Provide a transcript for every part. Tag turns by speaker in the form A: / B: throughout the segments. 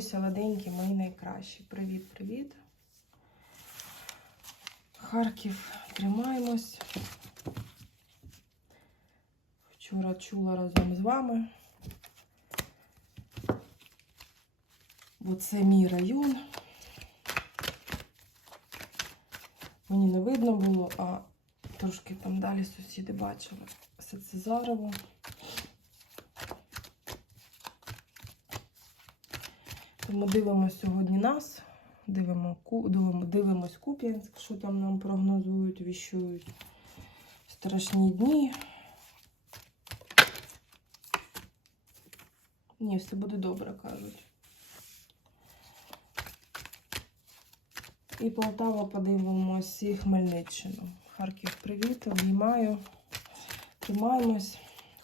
A: Солоденькі, мої найкращі. Привіт, привіт. Харків, тримаємось. Вчора чула разом з вами. Бо це мій район. Мені не видно було, а трошки там далі сусіди бачили. Все це зарево. Тому дивимося сьогодні нас, дивимо, дивимо, дивимось Куп'янськ, що там нам прогнозують, віщують. Страшні дні. Ні, все буде добре, кажуть. І Полтава подивимось і Хмельниччину. Харків, привіт, обіймаю. Тримаємось.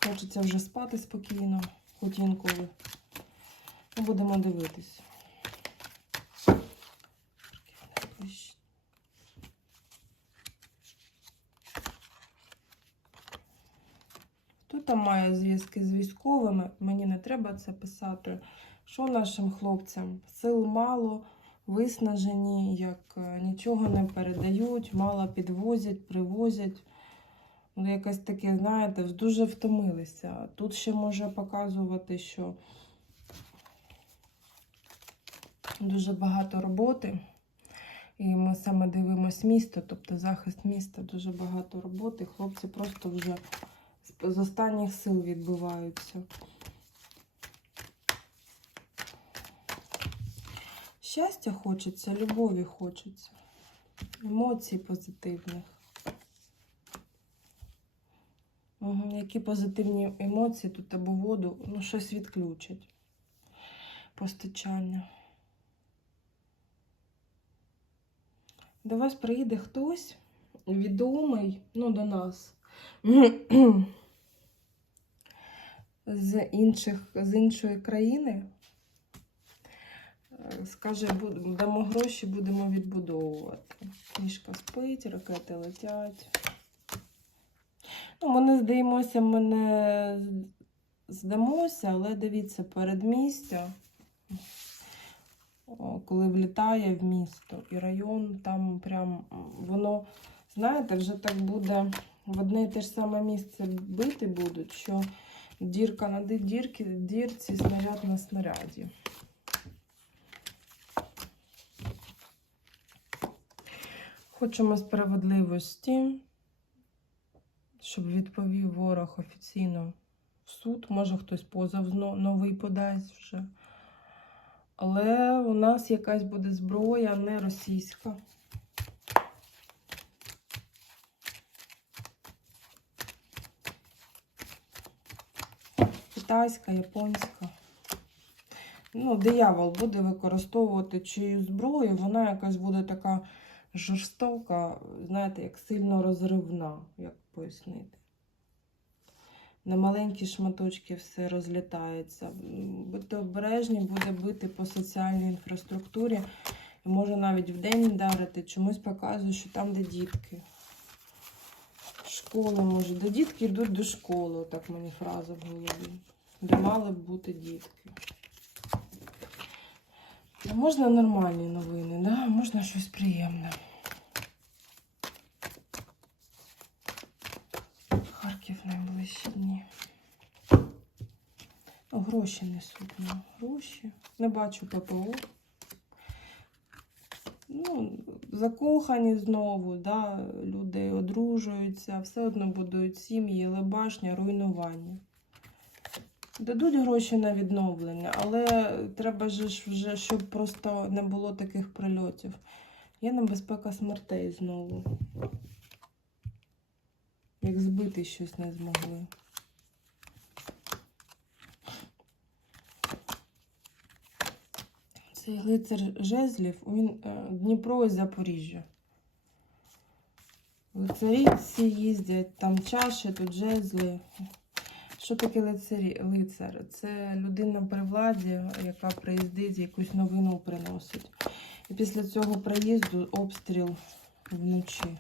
A: Хочеться вже спати спокійно, хоч інколи. Будемо дивитись. Хто там має зв'язки з військовими? Мені не треба це писати. Що нашим хлопцям? Сил мало, виснажені, як е, нічого не передають, мало підвозять, привозять. Ну, якось таке, знаєте, дуже втомилися. Тут ще може показувати, що дуже багато роботи. І ми саме дивимося місто, тобто захист міста, дуже багато роботи. Хлопці просто вже з- останніх сил відбиваються. Щастя хочеться, любові хочеться, емоцій позитивних. Які позитивні емоції тут або воду, ну щось відключать. Постачання. До вас приїде хтось відомий, ну, до нас. З інших, з іншої країни. Е, Скаже, «Бу- дамо гроші, будемо відбудовувати. Книжка спить, ракети летять. Ну, ми не здаємося, ми не здамося, але дивіться, передмістя, коли влітає в місто і район, там прям воно, знаєте, вже так буде в одне і те ж саме місце бити будуть, що дірка на дірки, дірці, снаряд на снаряді. Хочемо справедливості, щоб відповів ворог офіційно в суд. Може хтось позов новий подасть вже. Але у нас якась буде зброя не російська. Китайська, японська. Ну, диявол буде використовувати чию зброю, вона якась буде така жорстока, знаєте, як сильно розривна, як пояснити. На маленькі шматочки все розлітається. Будьте обережні, буде бити по соціальній інфраструктурі. Може навіть вдень вдарити. Чомусь показує, що там, де дітки. Школи може. Де дітки йдуть до школи, так мені фраза в голові. Де мали б бути дітки. А Можна нормальні новини, да? можна щось приємне. Харків. О, гроші несуть. Ну, гроші. Не бачу ППО. Ну, закохані знову, да? люди одружуються, все одно будують сім'ї, лебашня, руйнування. Дадуть гроші на відновлення, але треба ж вже, щоб просто не було таких прильотів. Є небезпека смертей знову. Як збити щось не змогли. Цей лицар жезлів, він е, Дніпро і Запоріжжя. Лицарі всі їздять, там чаші, тут жезли. Що таке лицарі, лицар? Це людина при владі, яка приїздить, якусь новину приносить. І після цього приїзду обстріл вночі.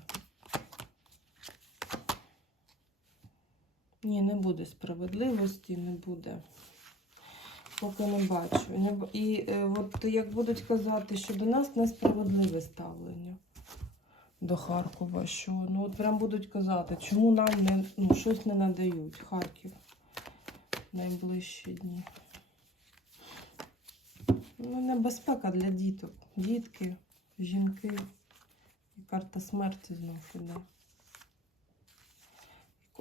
A: Ні, не буде справедливості, не буде Поки не бачу. І е, от як будуть казати, що до нас несправедливе ставлення до Харкова, що ну от прям будуть казати, чому нам не ну, щось не надають Харків найближчі дні. Ну, небезпека для діток. Дітки, жінки. І карта смерті знов іде.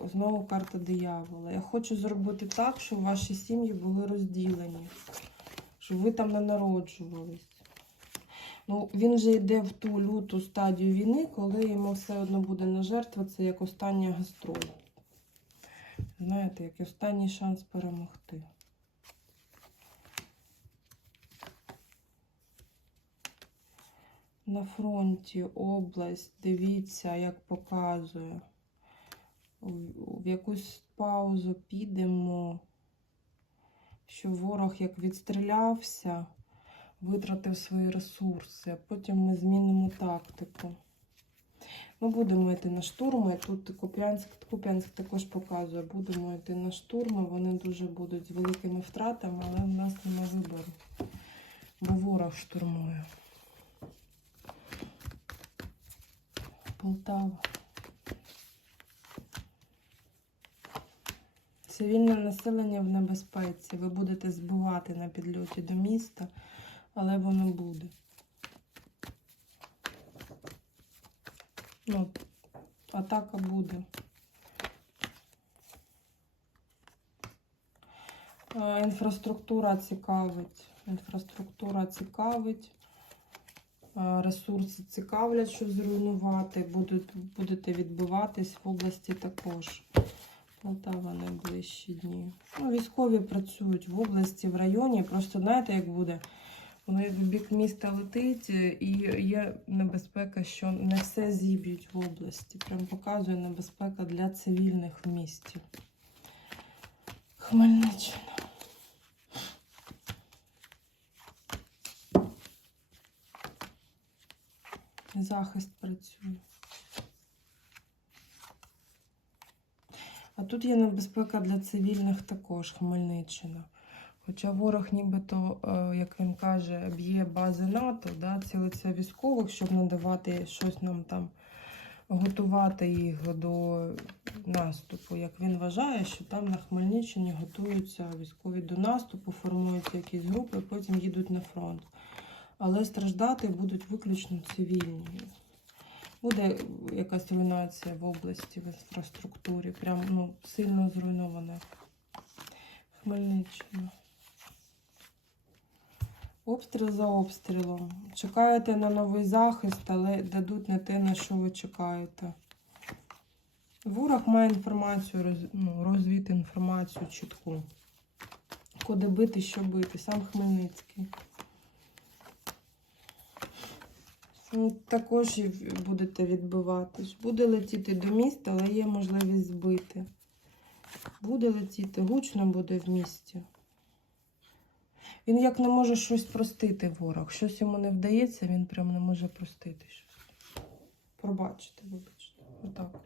A: Знову карта диявола. Я хочу зробити так, щоб ваші сім'ї були розділені, щоб ви там не народжувались. Ну, він же йде в ту люту стадію війни, коли йому все одно буде на жертва, це як остання гастроль. Знаєте, як останній шанс перемогти. На фронті область, дивіться, як показує. В- якусь паузу підемо, що ворог як відстрілявся, витратив свої ресурси, а потім ми змінимо тактику. Ми будемо йти на штурми. Тут Куп'янськ, Куп'янськ також показує, будемо йти на штурми. Вони дуже будуть з великими втратами, але в нас немає вибору. Бо ворог штурмує. Полтава. Цивільне населення в небезпеці. Ви будете збивати на підльоті до міста, але воно буде. Ну, атака буде. Е, Інфраструктура цікавить. Інфраструктура цікавить. Е, Ресурси цікавлять, що зруйнувати. Будете відбиватись в області також. Полтава найближчі дні. Ну, військові працюють в області, в районі. Просто знаєте, як буде? Воно в бік міста летить, і є небезпека, що не все зіб'ють в області. Прям показує небезпека для цивільних в місті. Хмельниччина. Захист працює. Тут є небезпека для цивільних також Хмельниччина. Хоча ворог нібито, е, як він каже, б'є бази НАТО, да, цілиться військових, щоб надавати щось нам там, готувати їх до наступу. Як він вважає, що там на Хмельниччині готуються військові до наступу, формуються якісь групи, потім їдуть на фронт. Але страждати будуть виключно цивільні. Буде якась руйнація в області, в інфраструктурі, прям ну, сильно зруйнована. Хмельниччина. Обстріл за обстрілом. Чекаєте на новий захист, але дадуть не те, на що ви чекаєте. Ворог має інформацію, роз, ну, розвід інформацію чітку. Куди бити, що бити. Сам Хмельницький. Ну, Також будете відбиватись. Буде летіти до міста, але є можливість збити. Буде летіти, гучно буде в місті. Він як не може щось простити ворог. Щось йому не вдається, він прям не може простити щось. Пробачте, вибачте. Отак.